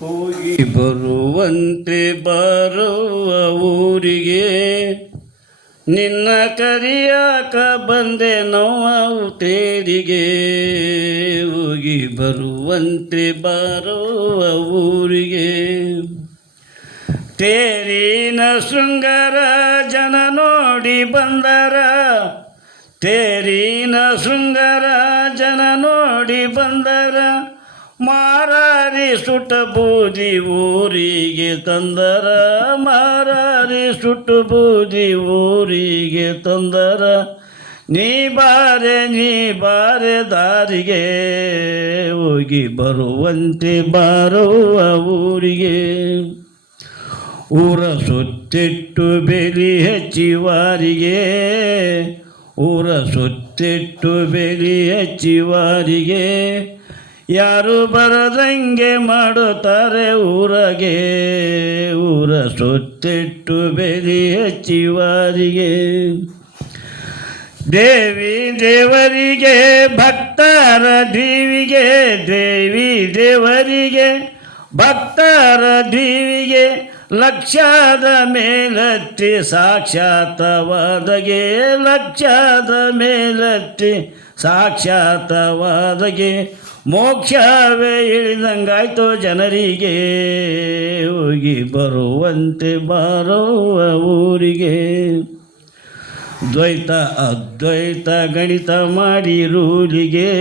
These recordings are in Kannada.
ಹೋಗಿ ಬರುವಂತೆ ಬರುವ ಊರಿಗೆ ನಿನ್ನ ಕರಿಯಾಕ ಬಂದೆ ನಾವು ತೇರಿಗೆ. ಹೋಗಿ ಬರುವಂತೆ ಬರುವ ಊರಿಗೆ ತೇರಿನ ಶೃಂಗಾರ ಜನ ನೋಡಿ ಬಂದರ. ತೇರಿನ ಶೃಂಗಾರ ಜನ ನೋಡಿ ಬಂದರ. ಮಾರಾರಿ ಸುಟ್ಟ ಬೂದಿ ಊರಿಗೆ ತಂದರ. ಮಾರಾರಿ ಸುಟ್ಟ ಬೂದಿ ಊರಿಗೆ ತಂದರ. ನೀ ಬಾರೆ ದಾರಿಗೆ ಹೋಗಿ ಬರುವಂತೆ ಬಾರುವ ಊರಿಗೆ. ಊರ ಸುತ್ತಿಟ್ಟು ಬೆಲಿ ಹಚ್ಚಿವಾರಿಗೆ. ಊರ ಸುತ್ತಿಟ್ಟು ಬೆಲಿ ಹಚ್ಚಿವಾರಿಗೆ. ಯಾರು ಬರದಂಗೆ ಮಾಡುತ್ತಾರೆ ಊರಗೆ. ಊರ ಸುತ್ತಿಟ್ಟು ಬೆಲಿ ಹಚ್ಚಿವಾರಿಗೆ. ದೇವಿ ದೇವರಿಗೆ ಭಕ್ತರ ದೀವಿಗೆ. ದೇವಿ ದೇವರಿಗೆ ಭಕ್ತರ ದೀವಿಗೆ. ಲಕ್ಷದ ಮೇಲತ್ತಿ ಸಾಕ್ಷಾತ್ವಾದಗೆ. ಲಕ್ಷದ ಮೇಲತ್ತಿ ಸಾಕ್ಷಾತ್ವಾದಗೆ. ಮೋಕ್ಷವೇ ಇಳಿದಂಗಾಯ್ತು ಜನರಿಗೆ. ಹೋಗಿ ಬರುವಂತೆ ಬಾರುವ ಊರಿಗೆ. ದ್ವೈತ ಅದ್ವೈತ ಗಣಿತ ಮಾಡಿ ರೂಲಿಗೆ.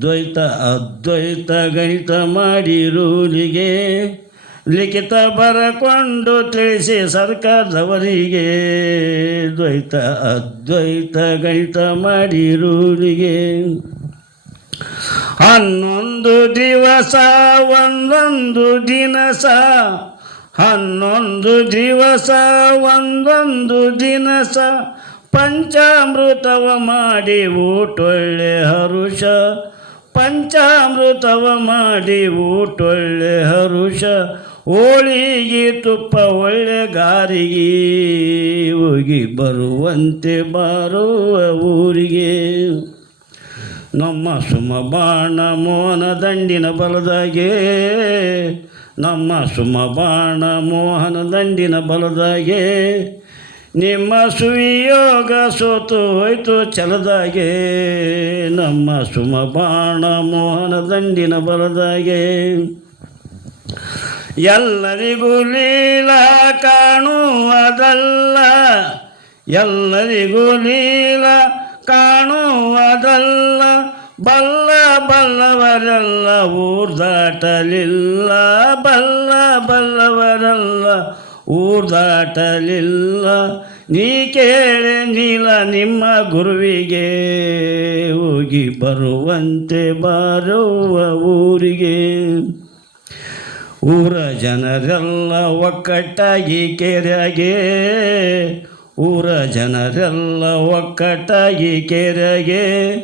ದ್ವೈತ ಅದ್ವೈತ ಗಣಿತ ಮಾಡಿ ರೂಲಿಗೆ. ಲಿಖಿತ ಬರಕೊಂಡು ತಿಳಿಸಿ ಸರ್ಕಾರದವರಿಗೆ. ದ್ವೈತ ಅದ್ವೈತ ಗಣಿತ ಮಾಡಿ ರೂಲಿಗೆ. 11 ದಿವಸ ಒಂದೊಂದು ದಿನಸ. 11 ದಿವಸ ಒಂದೊಂದು ದಿನಸ. ಪಂಚಾಮೃತವ ಮಾಡಿ ಊಟೊಳ್ಳೆ ಹರುಷ. ಪಂಚಾಮೃತವ ಮಾಡಿ ಊಟೊಳ್ಳೆ ಹರುಷ. ಹೋಳಿಗೆ ತುಪ್ಪ ಒಳ್ಳೆ ಗಾರಿಗೆ. ಹೋಗಿ ಬರುವಂತೆ ಬಾರುವ ಊರಿಗೆ. ನಮ್ಮ ಸುಮಬಾಣ ಮೋಹನ ದಂಡಿನ ಬಲದಾಗೆ. ನಮ್ಮ ಸುಮಬಾಣ ಮೋಹನ ದಂಡಿನ ಬಲದಾಗೆ. ನಿಮ್ಮ ಸುವಿಯೋಗ ಸೋತು ಹೋಯ್ತು ಛಲದಾಗೆ. ನಮ್ಮ ಸುಮಬಾಣ ಮೋಹನ ದಂಡಿನ ಬಲದಾಗೆ. ಎಲ್ಲರಿಗೂ ಲೀಲಾ ಕಾಣುವುದಲ್ಲ. ಎಲ್ಲರಿಗೂ ಲೀಲಾ ಕಾಣುವುದಲ್ಲ. ಬಲ್ಲವರೆಲ್ಲ ಊರ್ದಾಟಲಿಲ್ಲ. ಬಲ್ಲವರೆಲ್ಲ ಊರ್ದಾಟಲಿಲ್ಲ. ನೀ ಕೇಳೆ ನೀಲ ನಿಮ್ಮ ಗುರುವಿಗೆ. ಹೋಗಿ ಬರುವಂತೆ ಬಾರುವ ಊರಿಗೆ. ಊರ ಜನರೆಲ್ಲ ಒಕ್ಕಟ್ಟಾಗಿ ಕೆರೆಗೆ. ಊರ ಜನರೆಲ್ಲ ಒಕ್ಕಟ್ಟಾಗಿ ಕೆರೆಗೆ.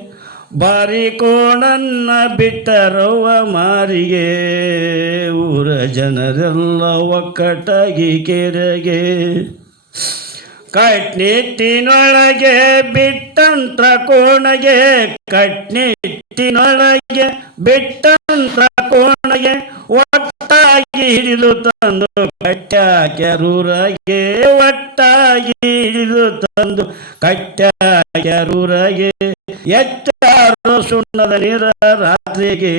ಬಾರಿ ಕೋಣನ್ನ ಬಿಟ್ಟರವ್ವ ಮಾರಿಗೆ. ಊರ ಜನರೆಲ್ಲ ಒಕ್ಕಟ್ಟಾಗಿ ಕೆರೆಗೆ. ಕಟ್ನಿಟ್ಟಿನೊಳಗೆ ಬಿಟ್ಟಂತ್ರ ಕೋಣಗೆ. ಕಟ್ನಿಟ್ಟಿನೊಳಗೆ ಬಿಟ್ಟಂತ್ರ ಕೋಣಗೆ. ಒಟ್ಟಾಗಿ ಹಿಡಿದು ತಂದು ಕಟ್ಟ್ಯಾಕ್ಯರೂರಗೆ. ಒಟ್ಟಾಗಿ ಹಿಡಿದು ತಂದು ಕಟ್ಟ್ಯಾಕ್ಯರೂರಗೆ. ಎಚ್ಚಾರೋ ಸುಣ್ಣದ ನೀರ ರಾತ್ರಿಗೆ.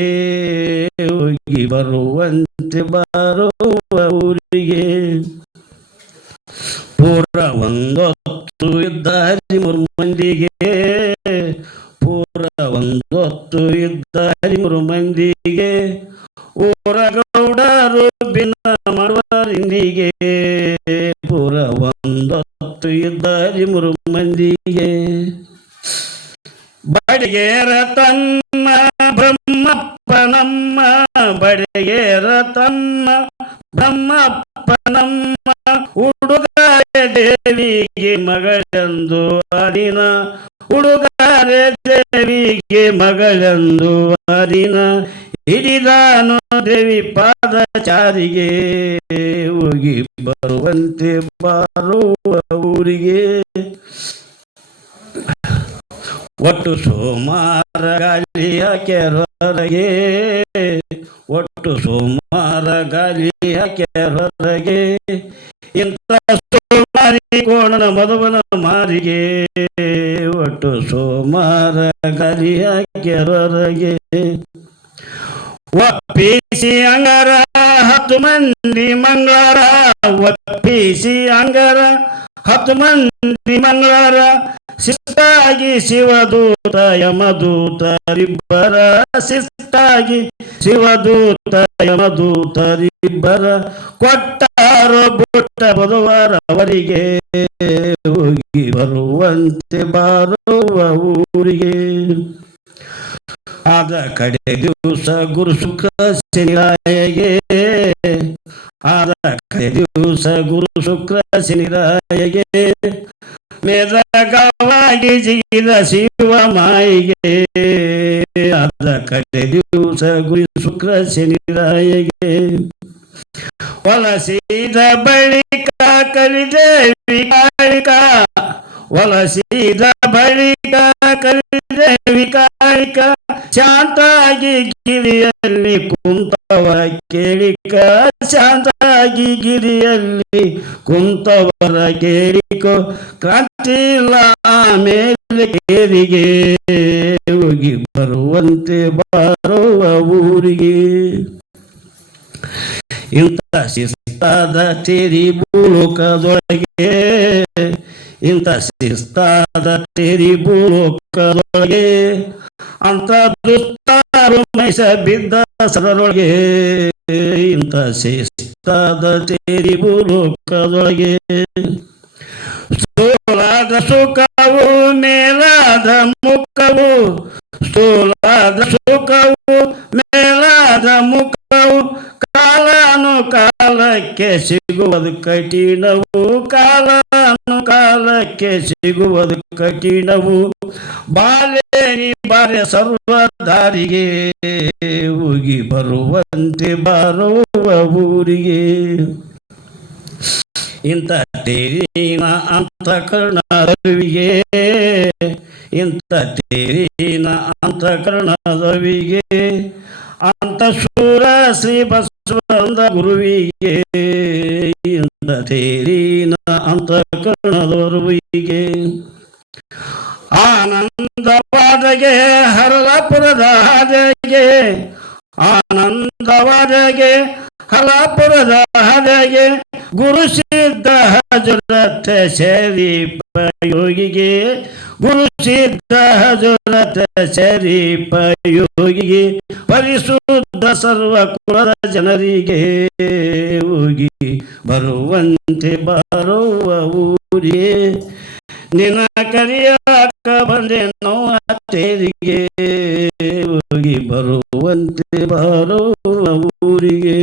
ಹೋಗಿ ಬರುವಂತೆ ಬಾರುವ ಊರಿಗೆ. ಪೂರ ಒಂದೊತ್ತು ಇದ್ದ 13 ಮಂದಿಗೆ. ಪೂರ ಒಂದೊತ್ತು ಇದ್ದ 13 ಮಂದಿಗೆ. ಊರ ಗೌಡರು ಭಿನ್ನ ಮಾಡುವರಿಂದಿಗೆ. ಪೂರ ಒಂದೊತ್ತು ಇದ್ದ 13 ಮಂದಿಗೆ. ಬಡಿಗೇರ ತಮ್ಮ ಬ್ರಹ್ಮಪ್ಪ ನಮ್ಮ. ಬಡಿಗೇರ ತಮ್ಮ ಬ್ರಹ್ಮಪ್ಪ ನಮ್ಮ. ಹುಡುಗಾರೆ ದೇವಿಗೆ ಮಗಳೆಂದು ಆಡಿನ. ಹುಡುಗಾರೆ ದೇವಿಗೆ ಮಗಳೆಂದು ಆಡಿನ. ಹಿಡಿದಾನು ದೇವಿ ಪಾದಚಾರಿಗೆ. ಹೋಗಿ ಬರುವಂತೆ ಬಾರುವ ಊರಿಗೆ. ಒಟ್ಟು ಸೋಮಾರ ಗಾಳಿ ಹಾಕ್ಯಾರ ಹೊರಗೆ. ಒಟ್ಟು ಒಟ್ಟು ಸೋಮಾರ ಗಾಲಿ ಹಾಕ್ಯಾರ ಹೊರಗೆ ಇಂಥ ಸೋಮಾರಿ ಕೋಣನ ಮಧುವನ ಮಾರಿಗೆ ಒಟ್ಟು ಸೋಮಾರ ಗಾಲಿ ಹಾಕ್ಯಾರ ಹೊರಗೆ ಒಪ್ಪಿಸಿ ಅಂಗಾರ 10 ಮಂದಿ ಮಂಗಳಾರ ಒಪ್ಪಿಸಿ ಅಂಗಾರ 10 ಮಂದಿ ಮಂಗಳಾರ ಶಿಸ್ತಾಗಿ ಶಿವದೂತ ಯಮದೂತರಿಬ್ಬರ ಶಿಸ್ತಾಗಿ ಶಿವದೂತ ಯಮದೂತರಿಬ್ಬರ ಕೊಟ್ಟಾರ ಬುಟ್ಟ ಬುಧವಾರ ಅವರಿಗೆ ಹೋಗಿ ಬರುವಂತೆ ಬಾರುವ ಊರಿಗೆ ಆದ ಕಡೆ ದಿವಸ ಗುರು ಶುಕ್ರ ಶನಿರಾಯಗೆ ಆದ ಕಡೆ ದಿವಸ ಗುರು ಶುಕ್ರ ಶನಿರಾಯಗೆ ಮೇದಗವಾಗಿ ಜಿಗಿದ ಶಿವ ಮಾಯಿಗೆ ಆದ ಕಡೆ ದಿವಸ ಗುರು ಶುಕ್ರ ಶನಿರಾಯಗೆ ಒಲಸಿದ ಬಳಿಕ ಕಲಿದೇವಿ ಕಾಳಿಕ ಒಲಸಿದ ಬಳಿಕ ಕಲಿದೇವಿ ಕಾಳಿಕ ಶಾಂತಾಗಿ ಗಿರಿಯಲ್ಲಿ ಕುಂತವರ ಕೇಳಿಕ ಶಾಂತಾಗಿ ಗಿರಿಯಲ್ಲಿ ಕುಂತವರ ಕೇಳಿಕೋ ಕ್ರಾಂತಿಲ್ಲ ಆಮೇಲೆ ಕೇರಿಗೆ ಹೋಗಿ ಬರುವಂತೆ ಬಾರುವ ಊರಿಗೆ ಇಂಥ ಶಿಸ್ತಾದ ತೇರಿ ಭೂಲೋಕದೊಳಗೆ ಇಂಥ ಶಿಸ್ತಾದ ತೇರಿ ಭೂಲೋಕದೊಳಗೆ ಅಂತ ದುಸ್ತಾರು ಮೈಸ ಬಿದ್ದ ಸರರೊಳಗೆ ಇಂಥ ಶಿಸ್ತಾದ ತೇರಿ ಭೂಲೋಕದೊಳಗೆ ಸ್ಥೂಲಾದ ಸುಖವು ಮೇಲಾದ ಮುಖವು ಸ್ಥೂಲಾದ ಸುಖವು ಮೇಲಾದ ಮುಖವು ಕಾಲನು ಕಾಲಕ್ಕೆ ಸಿಗುವುದು ಕಠಿಣವು ಕಾಲನು ಕಾಲಕ್ಕೆ ಸಿಗುವುದು ಕಠಿಣವು ಬಾಲೇರಿ ಬಾರೆ ಸರ್ವ ದಾರಿಗೆ ಹೋಗಿ ಬರುವಂತೆ ಬಾರುವ ಊರಿಗೆ ಇಂಥ ತೇರಿನ ಅಂತಃಕರಣದವಿಗೆ ಇಂಥ ತೇರಿನ ಅಂತಃಕರಣದವಿಗೆ ಅಂತ ಶೂರ ಶ್ರೀ ಬಸವಂತ ಗುರುವಿಗೆ ಇಂಥ ತೇರಿನ ಅಂತಃಕರಣದವರುವಿಗೆ ಆನಂದವಾದಗೆ ಹರಳಪುರದ ಹಾದೆಗೆ ಆನಂದವಾದಗೆ ಹಲಾಪುರದ ಹಾದೆಗೆ ಗುರು ಸಿದ್ಧ ಹಜರತ್ ಶರೀಫ ಯೋಗಿಗೆ ಗುರು ಸಿದ್ಧ ಹಜರತ್ ಶರೀಫ ಯೋಗಿಗೆ ಪರಿಶುದ್ಧ ಸರ್ವ ಕುಲದ ಜನರಿಗೆ ಹೋಗಿ ಬರುವಂತೆ ಬಾರುವ ಊರಿಗೆ ನಿನ್ನ ಕರಿಯಾಕ ಬಂದೆನೋ ತೇರಿಗೆ ಹೋಗಿ ಬರುವಂತೆ ಬಾರುವ ಊರಿಗೆ